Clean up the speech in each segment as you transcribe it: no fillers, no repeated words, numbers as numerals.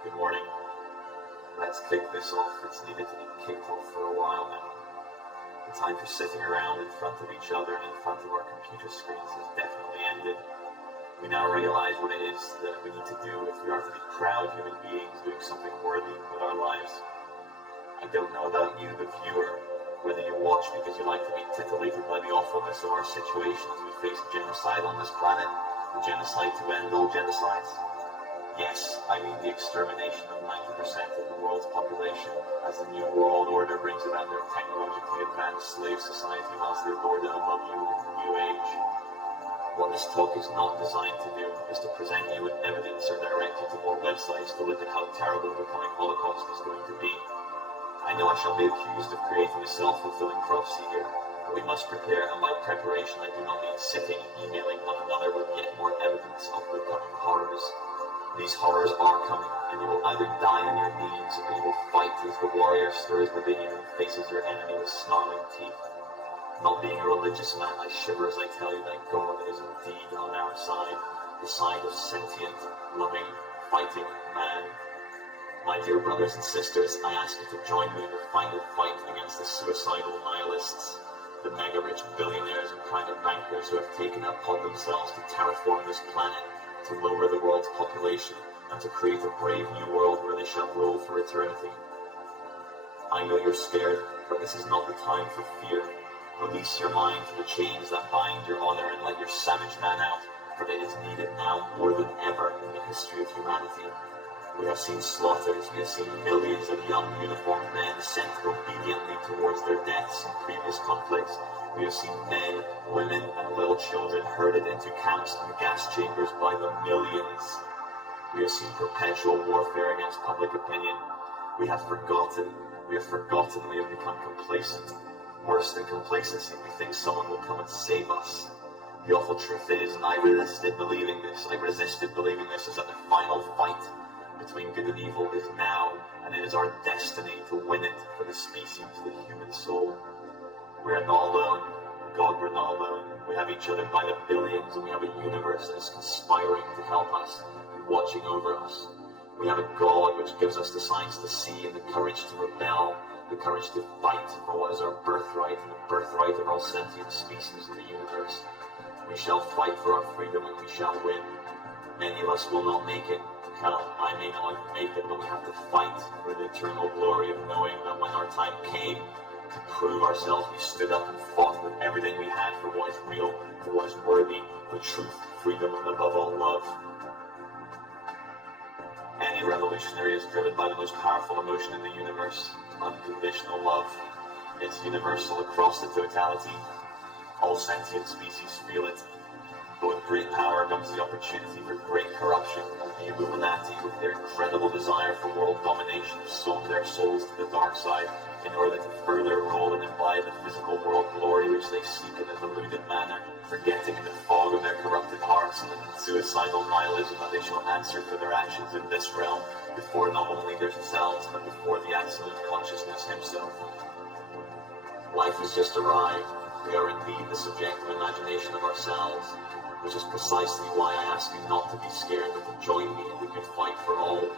Good morning. Let's kick this off. It's needed to be kicked off for a while now. The time for sitting around in front of each other and in front of our computer screens has definitely ended. We now realize what it is that we need to do if we are to be proud human beings doing something worthy with our lives. I don't know about you, the viewer, whether you watch because you like to be titillated by the awfulness of our situation as we face genocide on this planet, the genocide to end all genocides. Yes, I mean the extermination of 90% of the world's population as the New World Order brings about their technologically advanced slave society whilst they lord it above you with the New Age. What this talk is not designed to do is to present you with evidence or direct you to more websites to look at how terrible the coming Holocaust is going to be. I know I shall be accused of creating a self-fulfilling prophecy here, but we must prepare, and by preparation I do not mean sitting emailing one another with yet more evidence of the coming horrors. These horrors are coming, and you will either die on your knees, or you will fight as the warrior stirs within you and faces your enemy with snarling teeth. Not being a religious man, I shiver as I tell you that God is indeed on our side, the side of sentient, loving, fighting man. My dear brothers and sisters, I ask you to join me in the final fight against the suicidal nihilists, the mega-rich billionaires and private bankers who have taken it upon themselves to terraform this planet, to lower the world's population, and to create a brave new world where they shall rule for eternity. I know you're scared, but this is not the time for fear. Release your mind to the chains that bind your honor and let your savage man out, for it is needed now more than ever in the history of humanity. We have seen slaughters, we have seen millions of young uniformed men sent obediently towards their deaths in previous conflicts. We have seen men, women, and little children herded into camps and gas chambers by the millions. We have seen perpetual warfare against public opinion. We have forgotten, we have become complacent. Worse than complacency, we think someone will come and save us. The awful truth is, and I resisted believing this, is that the final fight between good and evil is now, and it is our destiny to win it for the species, the human soul. We are not alone. God, we're not alone. We have each other by the billions, and we have a universe that is conspiring to help us, watching over us. We have a God which gives us the signs to see and the courage to rebel, the courage to fight for what is our birthright and the birthright of all sentient species in the universe. We shall fight for our freedom and we shall win. Many of us will not make it. Hell, I may not even make it, but we have to fight for the eternal glory of knowing that when our time came to prove ourselves, we stood up and fought with everything we had for what is real, for what is worthy, for truth, freedom, and above all, love. Any revolutionary is driven by the most powerful emotion in the universe, unconditional love. It's universal across the totality. All sentient species feel it. But with great power comes the opportunity for great corruption. The Illuminati, with their incredible desire for world domination, have sold their souls to the dark side in order to further rule and imbibe the physical world glory which they seek in a deluded manner, forgetting in the fog of their corrupted hearts and the suicidal nihilism that they shall answer for their actions in this realm before not only themselves but before the absolute consciousness himself. Life has just arrived. We are indeed the subjective imagination of ourselves, which is precisely why I ask you not to be scared, but to join me in the good fight for all,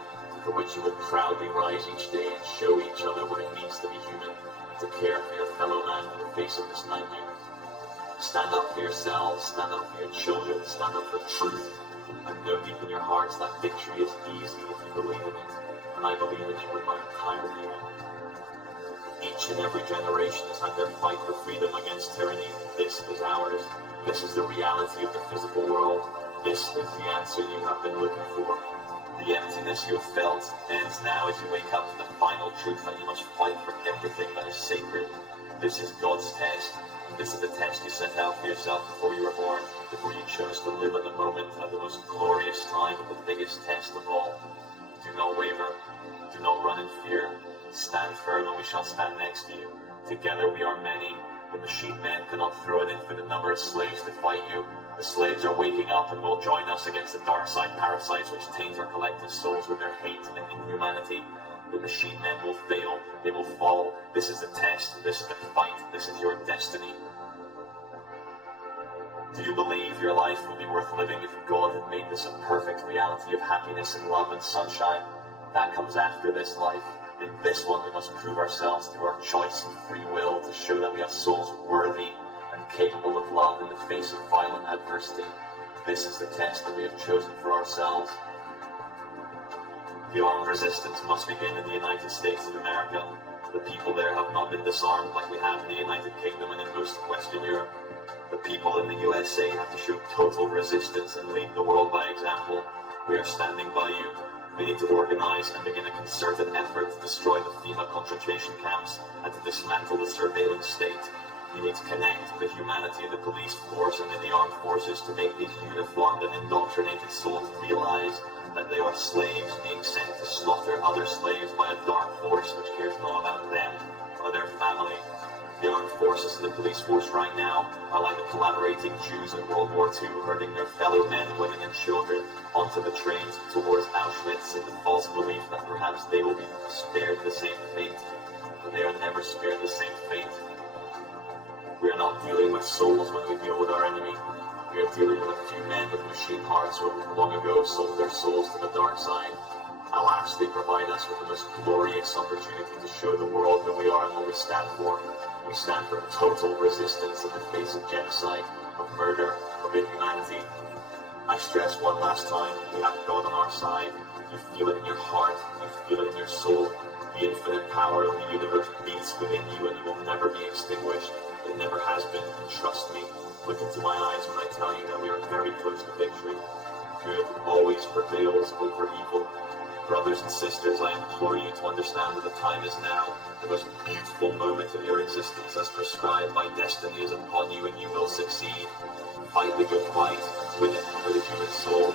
for which you would proudly rise each day and show each other what it means to be human, to care for your fellow man in the face of this nightmare. Stand up for yourselves, stand up for your children, stand up for truth, and know deep in your hearts that victory is easy if you believe in it, and I believe in it with my entire being. Each and every generation has had their fight for freedom against tyranny. This is ours. This is the reality of the physical world. This is the answer you have been looking for. The emptiness you have felt ends now as you wake up to the final truth that you must fight for everything that is sacred. This is God's test. This is the test you set out for yourself before you were born, before you chose to live at the moment, at the most glorious time, at the biggest test of all. Do not waver. Do not run in fear. Stand firm and we shall stand next to you. Together we are many. The machine men cannot throw an infinite number of slaves to fight you. The slaves are waking up and will join us against the dark side parasites which taint our collective souls with their hate and inhumanity. The machine men will fail. They will fall. This is the test. This is the fight. This is your destiny. Do you believe your life would be worth living if God had made this a perfect reality of happiness and love and sunshine? That comes after this life. In this one, we must prove ourselves through our choice and free will to show that we have souls worthy and capable of love in the face of violent adversity. This is the test that we have chosen for ourselves. The armed resistance must begin in the United States of America. The people there have not been disarmed like we have in the United Kingdom and in most of Western Europe. The people in the USA have to show total resistance and lead the world by example. We are standing by you. We need to organize and begin a concerted effort to destroy the FEMA concentration camps and to dismantle the surveillance state. We need to connect the humanity of the police force and in the armed forces to make these uniformed and indoctrinated souls realize that they are slaves being sent to slaughter other slaves by a dark force which cares not about them or their family. The armed forces and the police force right now are like the collaborating Jews in World War II herding their fellow men, women and children onto the trains towards Auschwitz in the false belief that perhaps they will be spared the same fate. But they are never spared the same fate. We are not dealing with souls when we deal with our enemy. We are dealing with a few men with machine hearts who long ago sold their souls to the dark side. Alas, they provide us with the most glorious opportunity to show the world who we are and what we stand for. We stand for total resistance in the face of genocide, of murder, of inhumanity. I stress one last time, we have God on our side. You feel it in your heart, you feel it in your soul. The infinite power of the universe beats within you and you will never be extinguished. It never has been, and trust me, look into my eyes when I tell you that we are very close to victory. Good always prevails over evil. Brothers and sisters, I implore you to understand that the time is now. The most beautiful moment of your existence as prescribed by destiny is upon you and you will succeed. Fight the good fight, win it for the human soul.